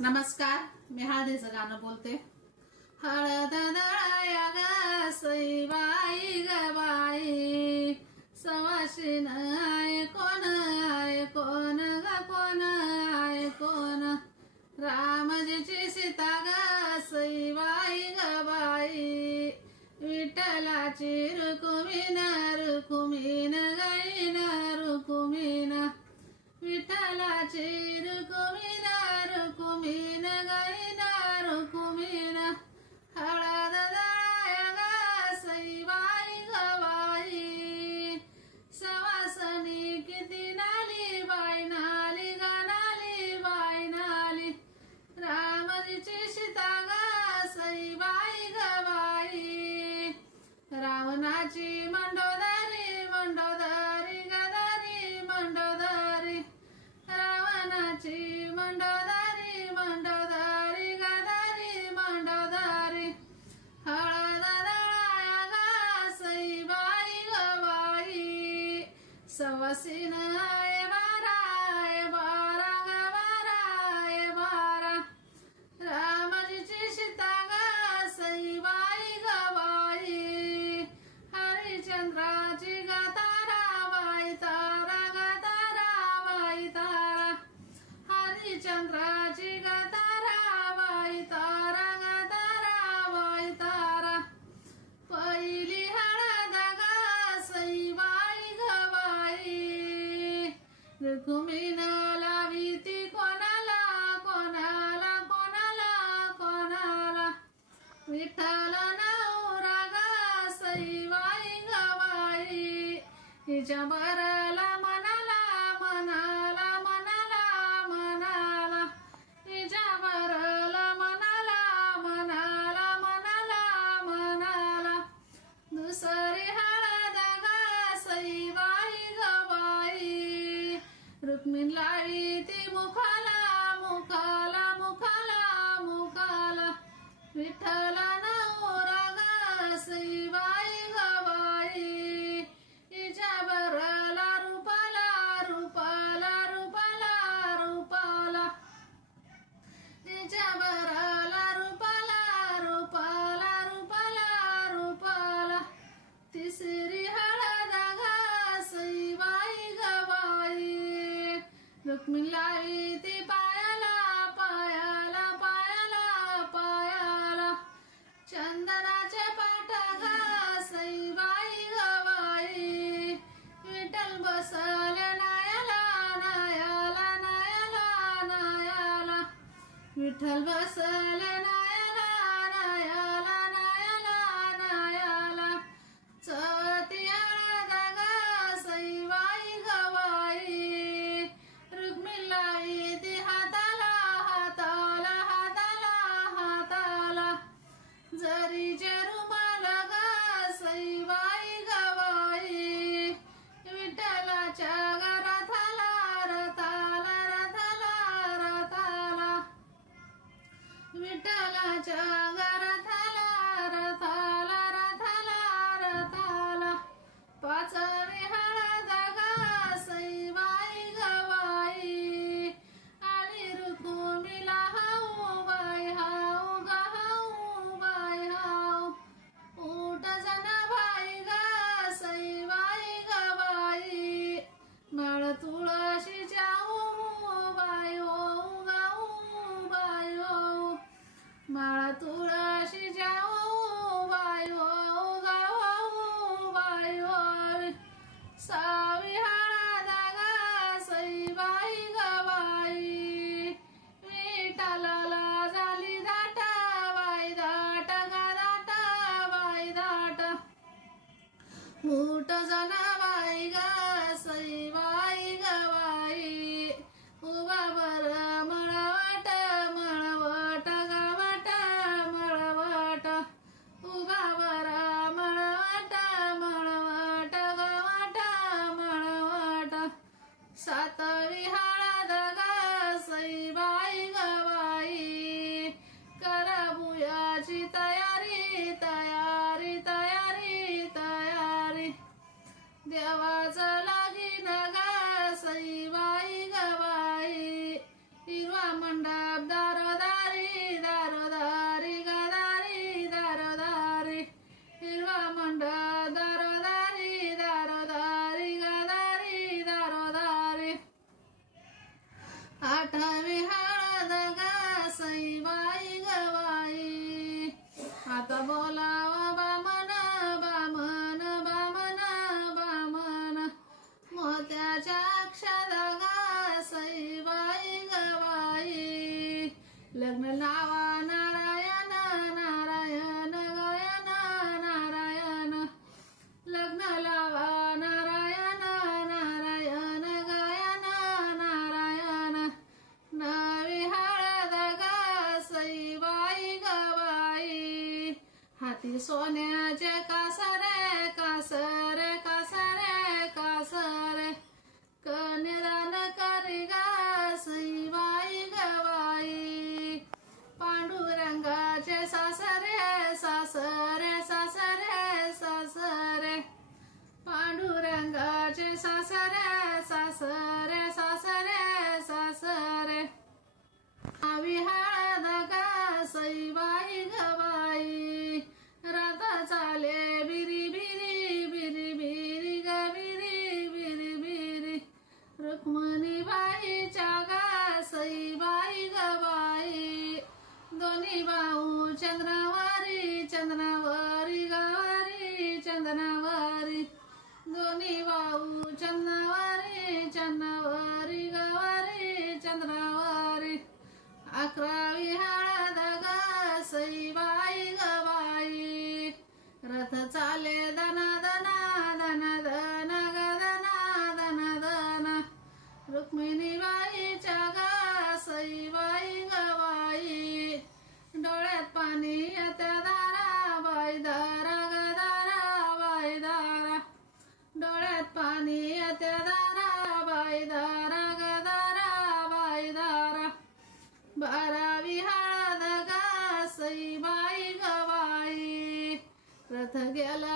नमस्कार, मी हळदीचं गाणं बोलते. हळद दळाया ग सईबाई ग बाई, सवाशीन आहे कोण ग कोण रामजीची सीता ग सईबाई ग बाई, विठ्ठलाची रुकुमीन गाईन रुकुमीन, विठ्ठलाची रुकुमीन गाईन रुकुमीन. हळद दळाया ग सईबाई ग बाई, सवासनी किती नाली बाई नाली ग नाली बाई नाली, रामजीची सीता ग सईबाई ग बाई, रावणाची मंडोदरी गदरी मंडोदरी, रावणाची मंडोदरी गदरी मंडोदरी. हळद दळाया ग सईबाई ग बाई, सवासीन आहे बारा ग बारा, रामजीची सीता ग सईबाई ग बाई, हरिश्चंद्राची ग तारा बाई तारा ग तारा, हरिश्चंद्राची ग तारा बाई तारा तारा. पहिली हळद ग सईबाई ग बाई, रुक्मिण लावी ती कोणाला, विठ्ठल नवरा ग सईबाई ग बाई, हिच्या बरला मनाला, हिच्या बरला मनाला. दुसरी हळद ग सईबाई ग बाई, रुक्मिण लावी ती मुखाला, विठ्ठल नवरा ग सईबाई ग बाई, हिच्या बरला रूपाला, हिच्या बरला रूपाला. तिसरी हळद ग सईबाई ग बाई, रुक्मिण लावी ती पायाला, चंदनाचे पाट ग सईबाई ग बाई, विठ्ठल बसले नायाला, विठ्ठल बसले नायाला. चौथी हळद ग सईबाई ग बाई, रुक्मिण लावी ती हाताला, जरीचे रुमाल ग सईबाई ग बाई, विठ्ठलाच्या रथाला, विठ्ठलाच्या रथाला. पाचवी हळद ग सईबाई ग बाई, आली रुक्मिणीला हाऊ बाई हाऊ बाई हाऊ, उठ जन बाई ग सईबाई ग बाई, माळ तुळशीच्या बाई हो बाई हो, माळ तुळशीच्या सोन्याचे कासरे कासरे कासरे कासरे कन्यादान करी गा सईबाई गवाई पांडुरंगाचे सासरे सासरे सासरे सासरे पांडुरंगाचे सासरे सासरे सासरे सासरे आवी हळद गा सईबाई गवाई रथ चाले बिरी बिरी बिरी बिरी ग बिरी बिरी बिरी रुक्मिणीबाईच्या गा सईबाई गवाई दोन्ही भाऊ चंद्रावरी चंद्रावरी गवारी चंद्रावरी दोन्ही भाऊ चंद्रावरी चंद्रावरी गवारी चंद्रावरी 11वी हळद गा सईबाई गवाई रथ चाले दना दना दना दना ग दना दना दना रुक्मिणीबाईच्या गा सईबाई गवाई डोळ्यात पाणी येत्या दारा बाई दारा ग दारा बाई दारा डोळ्यात पाणी येत्या दारा बाई दारा ग दारा बाई दारा 12वी हळद गा सईबाई गवाई रथ गेला